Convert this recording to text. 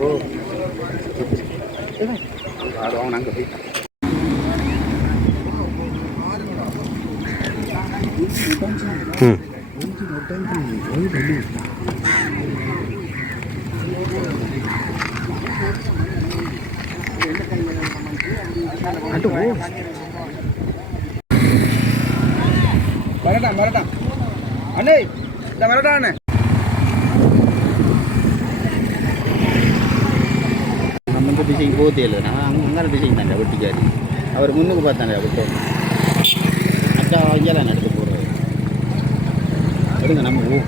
ஓ வாங்க அங்கே போய் வரட்டான் அண்ணே இந்த வரட்டா அண்ணே நம்ம இந்த திசைக்கு போகத்தே இல்லை நான் அங்கே திசைக்கு தாண்டா வெட்டிக்காரு அவர் முன்னுக்கு பார்த்தாண்டா விட்டோம் அக்கா வாங்கியால் எடுத்து போடுறது எடுங்க நம்ம ஓ